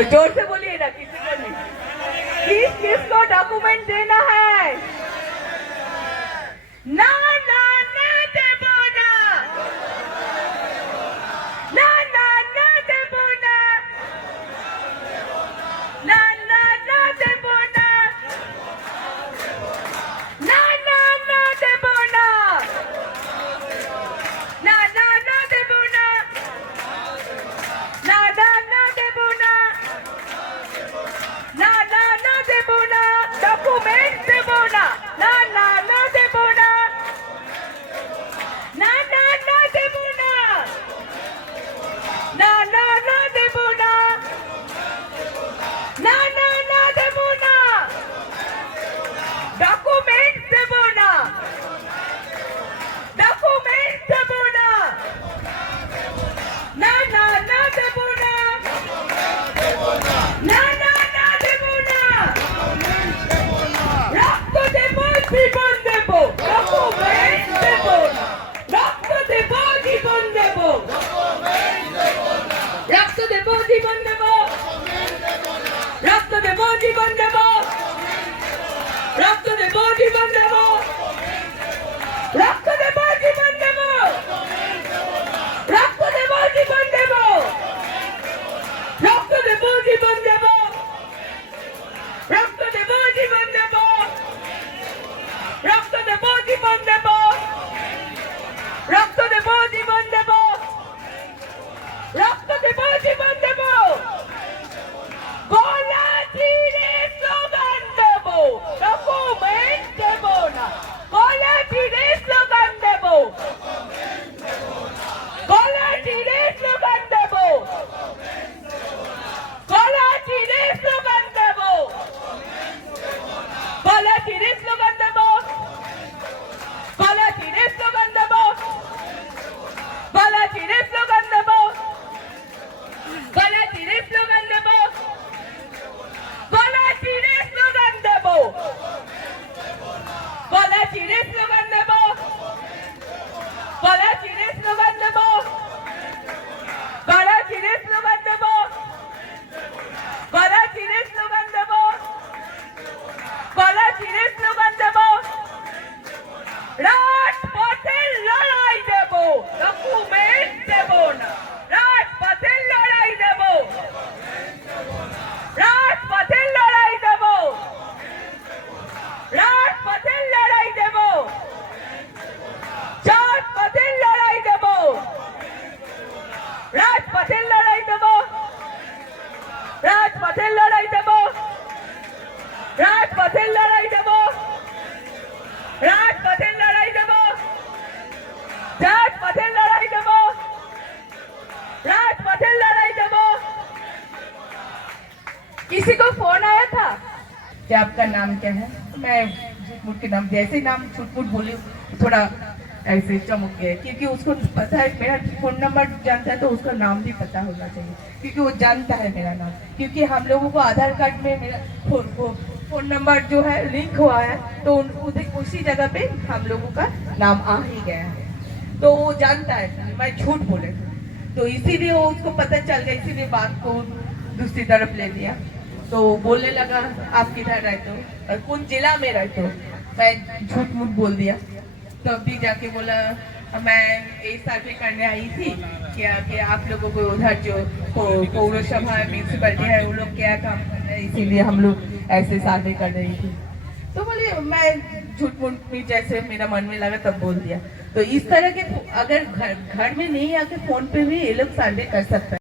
तो जोर से बोलिए ना, किसी को नहीं। किसको डॉक्यूमेंट देना है? ना ना ना देबो ना, ना ना ना देबो ना, ना ना ना देबो ना, ना ना ना देबो ना, ना ना ना देबो ना, ना ना ना देबो ना, ना ना ना देबो ना, डॉक्यूमेंट देबो ना, ना ना ना देबो ना, ना ना ना देबो ना, ना ना ना देबो ना, ना ना ना देबो ना, डॉक्यूमेंट देबो ना, डॉक्यूमेंट देबो ना, ना ना ना देबो ना, ना ना ना देबो ना, रक्त देबो জীবন দেবো, ডকুমেন্ট দেবো না, রক্ত দেবো জীবন দেবো, রক্ত দেবো জীবন দেবো, রক্ত দেবো জীবন দেবো, রক্ত দেবো জীবন দেবো, রক্ত দেবো জীবন দেবো, রক্ত দেবো জীবন দেবো, রক্ত দেবো জীবন দেবো, রক্ত দেবো জীবন দেবো, রক্ত দেবো জীবন দেবো, রক্ত দেবো জীবন দেবো, রক্ত দেবো জীবন দেবো, গলা চিরে স্লোগান দেবো, ডকুমেন্ট দেবো না, গলা চিরে স্লোগান দেবো, গলা চিরে স্লোগান দেবো, গলা চিরে স্লোগান দেবো, গলা চিরে স্লোগান দেবো, গলা চিরে স্লোগান দেবো, গলা চিরে স্লোগান দেবো, গলা চিরে স্লোগান দেবো, গলা চিরে স্লোগান দেবো, গলা চিরে স্লোগান দেবো, গলা চিরে স্লোগান দেবো, গলা চিরে স্লোগান দেবো, গলা চিরে স্লোগান দেবো, গলা চিরে স্লোগান দেবো, রাজপথের লড়াই দেবো, ডকুমেন্ট দেবো না, রাজপথের লড়াই দেবো, রাজপথের লড়াই দেবো, রাজপথের লড়াই দেবো, জাতপথের লড়াই দেবো, রাজপথের লড়াই দেবো, রাজপথের লড়াই দেবো, রাজপথের লড়াই দেবো, রাজপথের লড়াই দেবো, রাজপথের লড়াই দেবো, राजपथेर लड़ाई देबो। किसी को फोन आया था कि आपका नाम क्या है? मैं झूठ के नाम, जैसे नाम झूठ बोली थोड़ा ऐसे चमक गया, क्योंकि उसको पता है मेरा फोन नंबर जानता है, तो उसका नाम भी पता होना चाहिए, क्योंकि वो जानता है मेरा नाम, क्योंकि हम लोगों को आधार कार्ड में मेरा फोन नंबर जो है लिंक हुआ है, तो उसी जगह पे हम लोगों का नाम आ ही गया है, तो वो जानता है मैं झूठ बोले, तो इसीलिए वो उसको पता चल गया, इसीलिए बात को दूसरी तरफ ले लिया। तो बोलने लगा आप किधर रहते हो और कौन जिला में रहते हो, मैं झूठ मूठ बोल दिया। तो अभी जाके बोला मैं एक सर्वे करने आई थी कि आप लोगों को उधर जो पौरसभा म्यूनसिपैलिटी है वो लोग क्या काम कर रहे हैं, इसीलिए हम लोग ऐसे सर्वे कर रही थी। तो बोले मैं झूठ मूठ में जैसे मेरा मन में लगा तब बोल दिया। तो इस तरह के अगर घर में नहीं आके फोन पे भी ये लोग सर्वे कर सकते हैं।